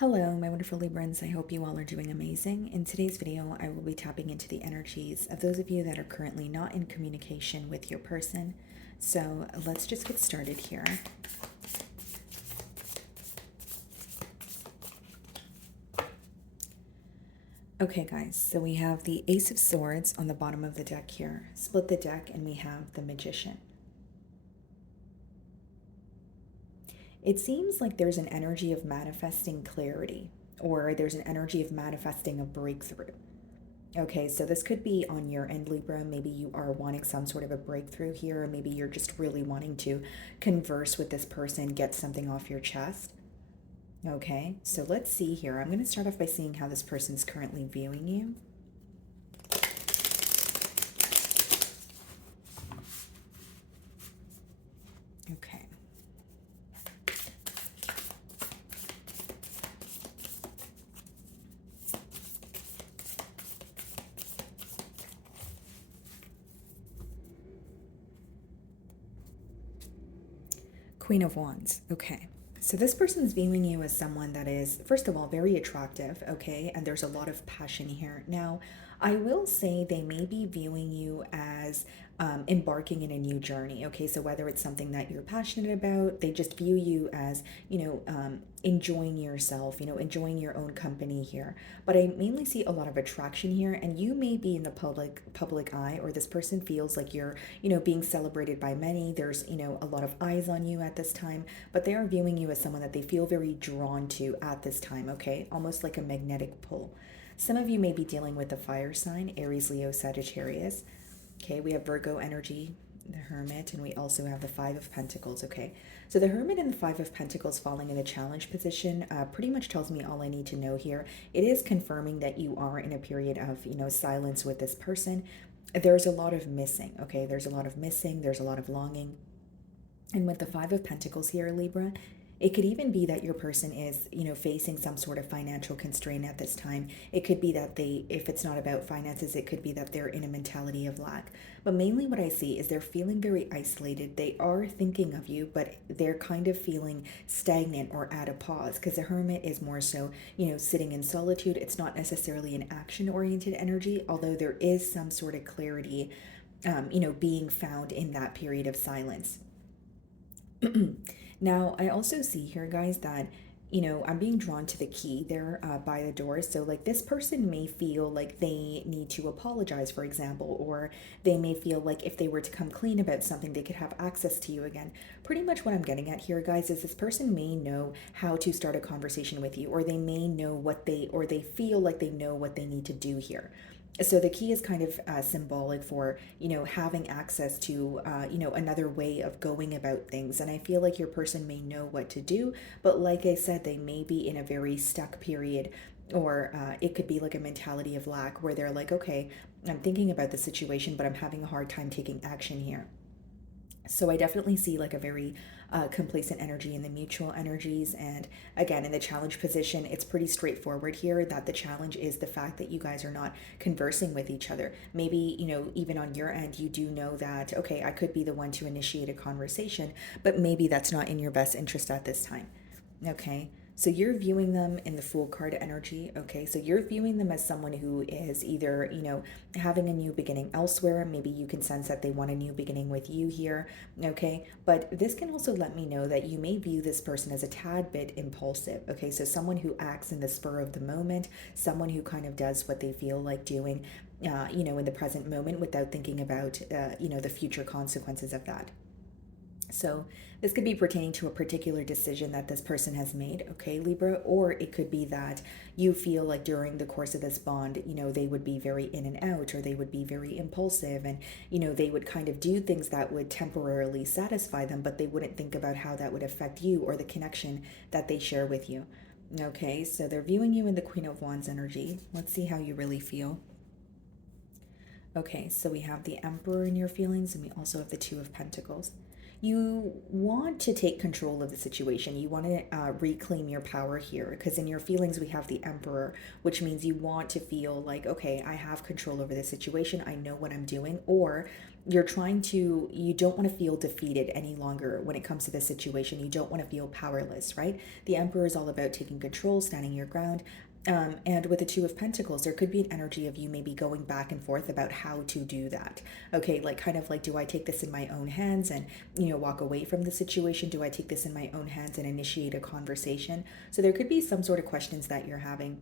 Hello, my wonderful Librans. I hope you all are doing amazing. In today's video, I will be tapping into the energies of those of you that are currently not in communication with your person. So let's just get started here. Okay, guys, so we have the Ace of Swords on the bottom of the deck here. Split the deck, and we have the Magician. It seems like there's an energy of manifesting clarity, or there's an energy of manifesting a breakthrough. Okay, so this could be on your end, Libra. Maybe you are wanting some sort of a breakthrough here, or maybe you're just really wanting to converse with this person, get something off your chest. Okay, so let's see here. I'm going to start off by seeing how this person's currently viewing you. Okay. Queen of Wands. Okay. So this person's viewing you as someone that is, first of all, very attractive, okay? And there's a lot of passion here. Now, I will say they may be viewing you as embarking in a new journey, okay? So whether it's something that you're passionate about, they just view you as, enjoying yourself, enjoying your own company here. But I mainly see a lot of attraction here, and you may be in the public eye, or this person feels like you're, being celebrated by many. There's, a lot of eyes on you at this time, but they are viewing you as someone that they feel very drawn to at this time, okay? Almost like a magnetic pull. Some of you may be dealing with a fire sign, Aries, Leo, Sagittarius. Okay, we have Virgo energy, the Hermit, and we also have the Five of Pentacles, okay? So the Hermit and the Five of Pentacles falling in a challenge position pretty much tells me all I need to know here. It is confirming that you are in a period of, silence with this person. There's a lot of missing, okay? There's a lot of missing, there's a lot of longing. And with the Five of Pentacles here, Libra, it could even be that your person is, facing some sort of financial constraint at this time. It could be that if it's not about finances, it could be that they're in a mentality of lack. But mainly what I see is they're feeling very isolated. They are thinking of you, but they're kind of feeling stagnant or at a pause, because the Hermit is more so, sitting in solitude. It's not necessarily an action-oriented energy, although there is some sort of clarity, being found in that period of silence. Now, I also see here, guys, that, I'm being drawn to the key there by the door. So, like, this person may feel like they need to apologize, for example, or they may feel like if they were to come clean about something, they could have access to you again. Pretty much what I'm getting at here, guys, is this person may know how to start a conversation with you, or they may know or they feel like they know what they need to do here. So the key is kind of symbolic for, having access to, another way of going about things. And I feel like your person may know what to do, but like I said, they may be in a very stuck period, or it could be like a mentality of lack where they're like, okay, I'm thinking about the situation, but I'm having a hard time taking action here. So I definitely see like a very complacent energy in the mutual energies. And again, in the challenge position, it's pretty straightforward here that the challenge is the fact that you guys are not conversing with each other. Maybe, even on your end, you do know that, okay, I could be the one to initiate a conversation, but maybe that's not in your best interest at this time. Okay. So you're viewing them in the Fool card energy, okay? So you're viewing them as someone who is either, having a new beginning elsewhere. Maybe you can sense that they want a new beginning with you here, okay? But this can also let me know that you may view this person as a tad bit impulsive, okay? So someone who acts in the spur of the moment, someone who kind of does what they feel like doing, in the present moment without thinking about, the future consequences of that. So this could be pertaining to a particular decision that this person has made, okay, Libra, or it could be that you feel like during the course of this bond, they would be very in and out, or they would be very impulsive, and, they would kind of do things that would temporarily satisfy them, but they wouldn't think about how that would affect you or the connection that they share with you. Okay, so they're viewing you in the Queen of Wands energy. Let's see how you really feel. Okay, so we have the Emperor in your feelings, and we also have the Two of Pentacles. You want to take control of the situation. You want to reclaim your power here, because in your feelings we have the Emperor, which means you want to feel like, okay, I have control over the situation. I know what I'm doing. Or you don't want to feel defeated any longer when it comes to this situation. You don't want to feel powerless, right? The Emperor is all about taking control, standing your ground. And with the Two of Pentacles, there could be an energy of you maybe going back and forth about how to do that. Okay, like kind of like, do I take this in my own hands and, walk away from the situation? Do I take this in my own hands and initiate a conversation? So there could be some sort of questions that you're having,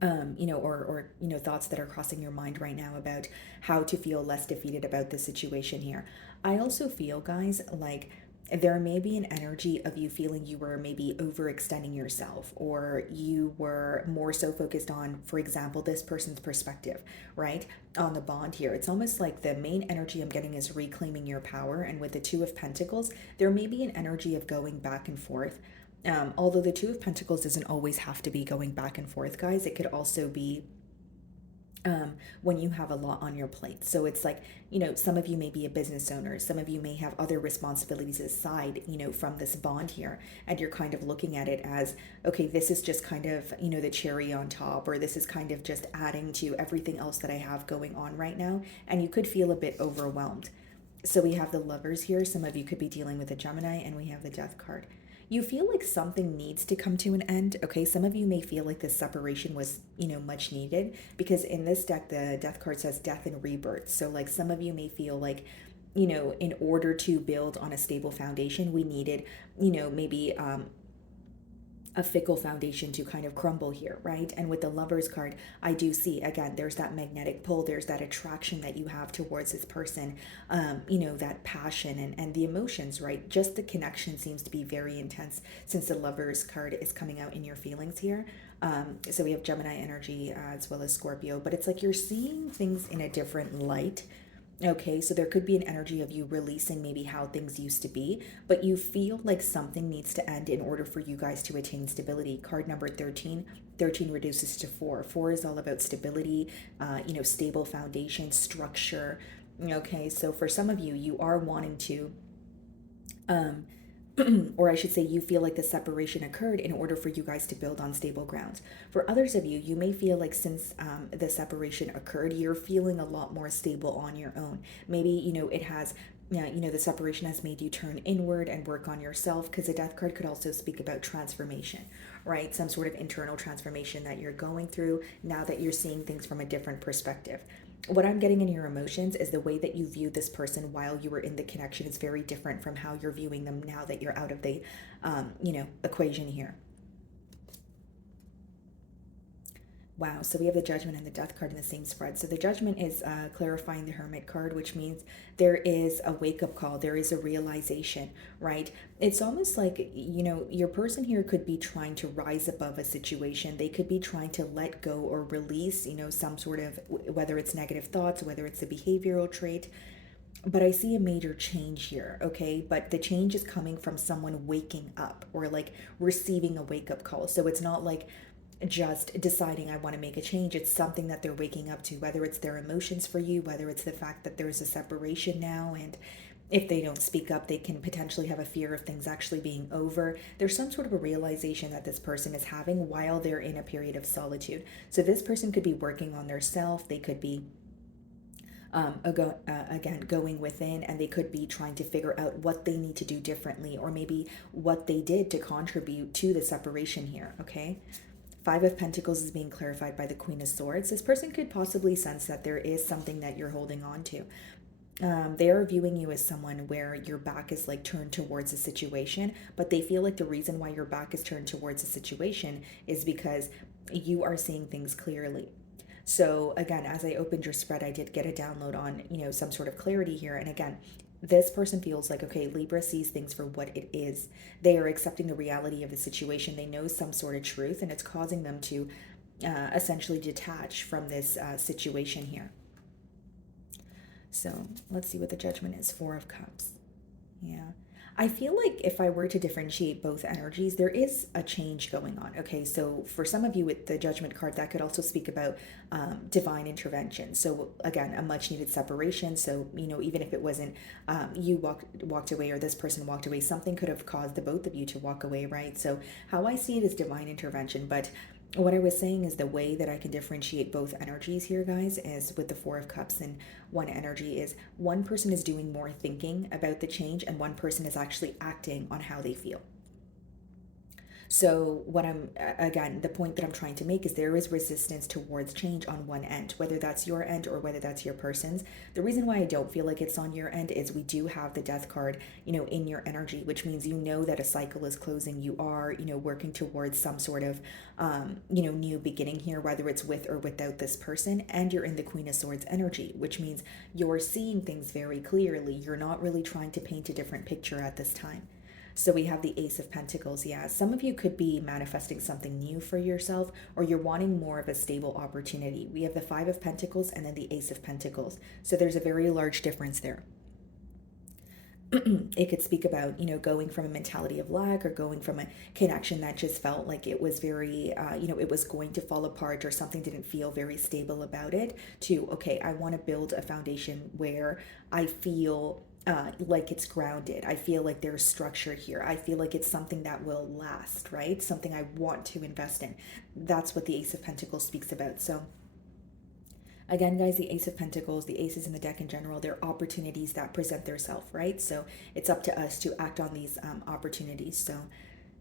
thoughts that are crossing your mind right now about how to feel less defeated about the situation here. I also feel, guys, like there may be an energy of you feeling you were maybe overextending yourself, or you were more so focused on, for example, this person's perspective, right? On the bond here. It's almost like the main energy I'm getting is reclaiming your power. And with the Two of Pentacles, there may be an energy of going back and forth. Although the Two of Pentacles doesn't always have to be going back and forth, guys. It could also be when you have a lot on your plate. So it's like, some of you may be a business owner, some of you may have other responsibilities aside, from this bond here. And you're kind of looking at it as, okay, this is just kind of, the cherry on top, or this is kind of just adding to everything else that I have going on right now. And you could feel a bit overwhelmed. So we have the Lovers here. Some of you could be dealing with a Gemini, and we have the Death card. You feel like something needs to come to an end. Okay, some of you may feel like this separation was, much needed, because in this deck, the Death card says death and rebirth. So like some of you may feel like, in order to build on a stable foundation, we needed, maybe a fickle foundation to kind of crumble here, right? And with the Lovers card, I do see, again, there's that magnetic pull, there's that attraction that you have towards this person, that passion and the emotions, right? Just the connection seems to be very intense, since the Lovers card is coming out in your feelings here. So we have Gemini energy, as well as Scorpio, but it's like you're seeing things in a different light. Okay, so there could be an energy of you releasing maybe how things used to be, but you feel like something needs to end in order for you guys to attain stability. Card number 13, 13 reduces to 4. 4 is all about stability, stable foundation, structure. Okay, so for some of you, you are wanting to, um, or I should say, you feel like the separation occurred in order for you guys to build on stable grounds. For others of you, you may feel like since the separation occurred, you're feeling a lot more stable on your own. Maybe, it has, the separation has made you turn inward and work on yourself, because the Death card could also speak about transformation, right? Some sort of internal transformation that you're going through now that you're seeing things from a different perspective. What I'm getting in your emotions is the way that you view this person while you were in the connection is very different from how you're viewing them now that you're out of the, equation here. Wow, so we have the Judgment and the Death card in the same spread. So the Judgment is clarifying the Hermit card, which means there is a wake-up call, there is a realization, right? It's almost like, your person here could be trying to rise above a situation. They could be trying to let go or release, some sort of, whether it's negative thoughts, whether it's a behavioral trait. But I see a major change here, okay? But the change is coming from someone waking up, or like receiving a wake-up call. So it's not like just deciding I want to make a change. It's something that they're waking up to, whether it's their emotions for you, whether it's the fact that there's a separation now, and if they don't speak up, they can potentially have a fear of things actually being over. There's some sort of a realization that this person is having while they're in a period of solitude. So this person could be working on their self. They could be again, going within, and they could be trying to figure out what they need to do differently, or maybe what they did to contribute to the separation here, okay? Five of Pentacles is being clarified by the Queen of Swords. This person could possibly sense that there is something that you're holding on to. They are viewing you as someone where your back is like turned towards a situation, but they feel like the reason why your back is turned towards a situation is because you are seeing things clearly. So again, as I opened your spread, I did get a download on, some sort of clarity here. And again, this person feels like, okay, Libra sees things for what it is. They are accepting the reality of the situation. They know some sort of truth, and it's causing them to essentially detach from this situation here. So let's see what the Judgment is. 4 of Cups. Yeah. I feel like if I were to differentiate both energies, there is a change going on. Okay, so for some of you with the Judgment card, that could also speak about divine intervention. So again, a much needed separation. So even if it wasn't you walked away or this person walked away, something could have caused the both of you to walk away, right? So how I see it is divine intervention, but what I was saying is the way that I can differentiate both energies here, guys, is with the Four of Cups and one energy is one person is doing more thinking about the change and one person is actually acting on how they feel. So, what again, the point that I'm trying to make is there is resistance towards change on one end, whether that's your end or whether that's your person's. The reason why I don't feel like it's on your end is we do have the death card, in your energy, which means that a cycle is closing. You are, working towards some sort of, new beginning here, whether it's with or without this person. And you're in the Queen of Swords energy, which means you're seeing things very clearly. You're not really trying to paint a different picture at this time. So we have the Ace of Pentacles. Yeah, some of you could be manifesting something new for yourself, or you're wanting more of a stable opportunity. We have the Five of Pentacles and then the Ace of Pentacles. So there's a very large difference there. It could speak about, going from a mentality of lack or going from a connection that just felt like it was very, it was going to fall apart or something didn't feel very stable about it, to, okay, I want to build a foundation where I feel like it's grounded. I feel like there's structure here. I feel like it's something that will last, right? Something I want to invest in. That's what the Ace of Pentacles speaks about. So again, guys, the Ace of Pentacles, the aces in the deck in general, they're opportunities that present themselves, right? So it's up to us to act on these opportunities. So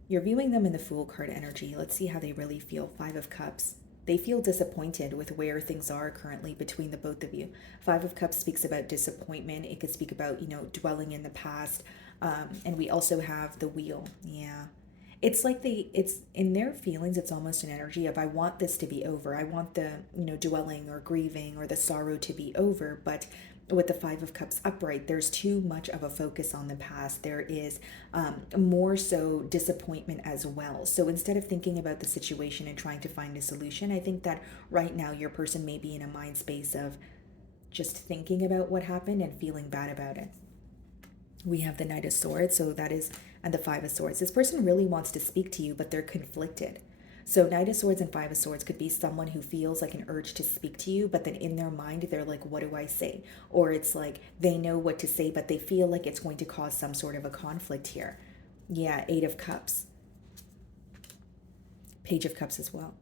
you're viewing them in the Fool card energy. Let's see how they really feel. Five of Cups. They feel disappointed with where things are currently between the both of you. Five of Cups speaks about disappointment. It could speak about, dwelling in the past. And we also have the Wheel. Yeah. It's like it's in their feelings, it's almost an energy of, I want this to be over. I want the, dwelling or grieving or the sorrow to be over. But with the Five of Cups upright, there's too much of a focus on the past. There is more so disappointment as well. So instead of thinking about the situation and trying to find a solution, I think that right now your person may be in a mind space of just thinking about what happened and feeling bad about it. We have the Knight of Swords, so that is, and the Five of Swords. This person really wants to speak to you, but they're conflicted. So Knight of Swords and Five of Swords could be someone who feels like an urge to speak to you, but then in their mind, they're like, what do I say? Or it's like they know what to say, but they feel like it's going to cause some sort of a conflict here. Yeah, Eight of Cups. Page of Cups as well.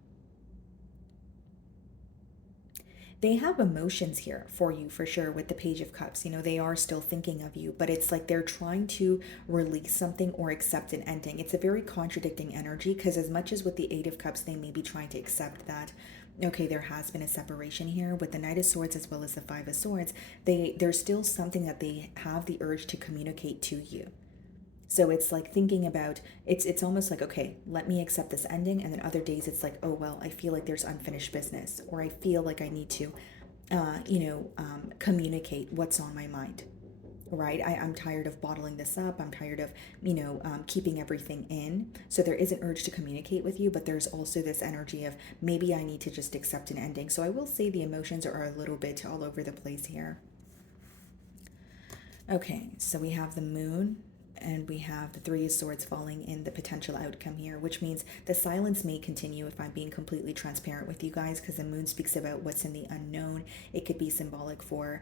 They have emotions here for you for sure with the Page of Cups. They are still thinking of you, but it's like they're trying to release something or accept an ending. It's a very contradicting energy because as much as with the Eight of Cups, they may be trying to accept that, okay, there has been a separation here. With the Knight of Swords as well as the Five of Swords, there's still something that they have the urge to communicate to you. So it's like thinking about, it's almost like, okay, let me accept this ending. And then other days it's like, oh, well, I feel like there's unfinished business, or I feel like I need to, communicate what's on my mind, right? I'm tired of bottling this up. I'm tired of, keeping everything in. So there is an urge to communicate with you, but there's also this energy of maybe I need to just accept an ending. So I will say the emotions are a little bit all over the place here. Okay, so we have the Moon, and we have the Three of Swords falling in the potential outcome here, which means the silence may continue if I'm being completely transparent with you guys, because the Moon speaks about what's in the unknown. It could be symbolic for,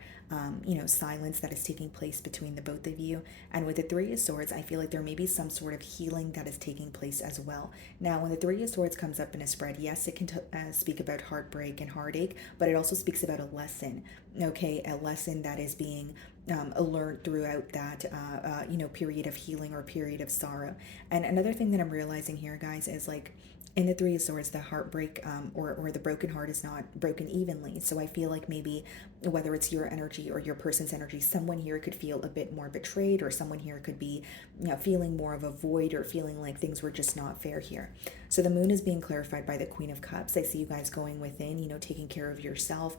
silence that is taking place between the both of you. And with the Three of Swords, I feel like there may be some sort of healing that is taking place as well. Now, when the Three of Swords comes up in a spread, yes, it can speak about heartbreak and heartache, but it also speaks about a lesson, okay? A lesson that is being learned throughout that period of healing or period of sorrow. And another thing that I'm realizing here, guys, is like in the Three of Swords, the heartbreak or the broken heart is not broken evenly. So I feel like maybe whether it's your energy or your person's energy, someone here could feel a bit more betrayed, or someone here could be feeling more of a void or feeling like things were just not fair here. So the Moon is being clarified by the Queen of Cups. I see you guys going within, taking care of yourself,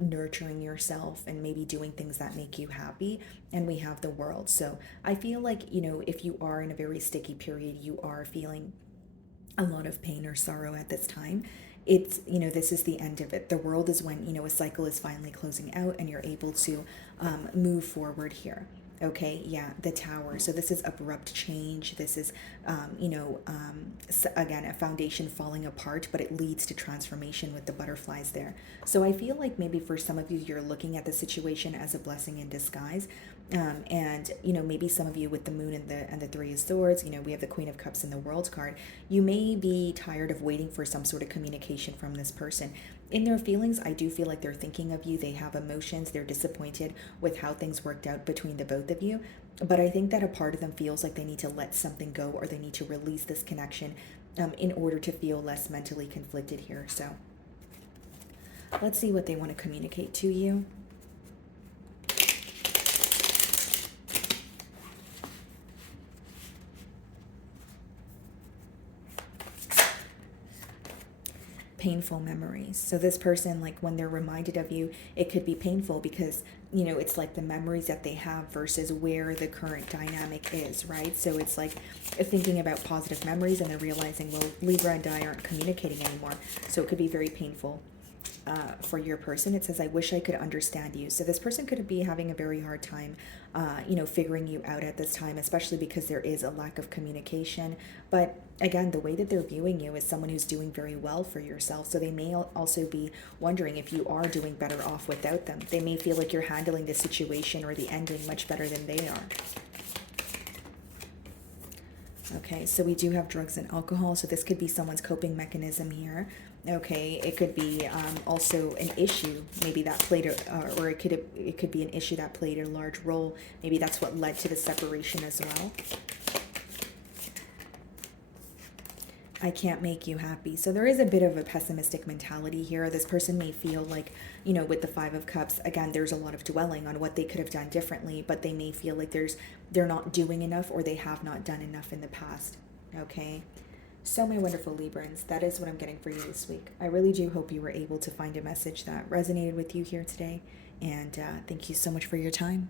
nurturing yourself and maybe doing things that make you happy. And we have the World. So I feel like, if you are in a very sticky period, you are feeling a lot of pain or sorrow at this time, it's, this is the end of it. The World is when, a cycle is finally closing out and you're able to move forward here. Okay, yeah, the Tower. So this is abrupt change. This is, again, a foundation falling apart, but it leads to transformation with the butterflies there. So I feel like maybe for some of you, you're looking at the situation as a blessing in disguise. And maybe some of you with the moon and the three of swords, we have the Queen of Cups and the World card. You may be tired of waiting for some sort of communication from this person. In their feelings, I do feel like they're thinking of you. They have emotions. They're disappointed with how things worked out between the both of you. But I think that a part of them feels like they need to let something go, or they need to release this connection in order to feel less mentally conflicted here. So let's see what they want to communicate to you. Painful memories. So this person, like when they're reminded of you, it could be painful because, it's like the memories that they have versus where the current dynamic is, right? So it's like thinking about positive memories and then realizing, well, Libra and I aren't communicating anymore. So it could be very painful. For your person, it says, I wish I could understand you. So this person could be having a very hard time, figuring you out at this time, especially because there is a lack of communication. But again, the way that they're viewing you is someone who's doing very well for yourself. So they may also be wondering if you are doing better off without them. They may feel like you're handling the situation or the ending much better than they are. Okay, so we do have drugs and alcohol, so this could be someone's coping mechanism here. Okay, it could be also an issue, maybe that played or it could be an issue that played a large role. Maybe that's what led to the separation as well. I can't make you happy. So there is a bit of a pessimistic mentality here. This person may feel like, with the Five of Cups, again, there's a lot of dwelling on what they could have done differently, but they may feel like they're not doing enough, or they have not done enough in the past. Okay. So my wonderful Librans, that is what I'm getting for you this week. I really do hope you were able to find a message that resonated with you here today. And thank you so much for your time.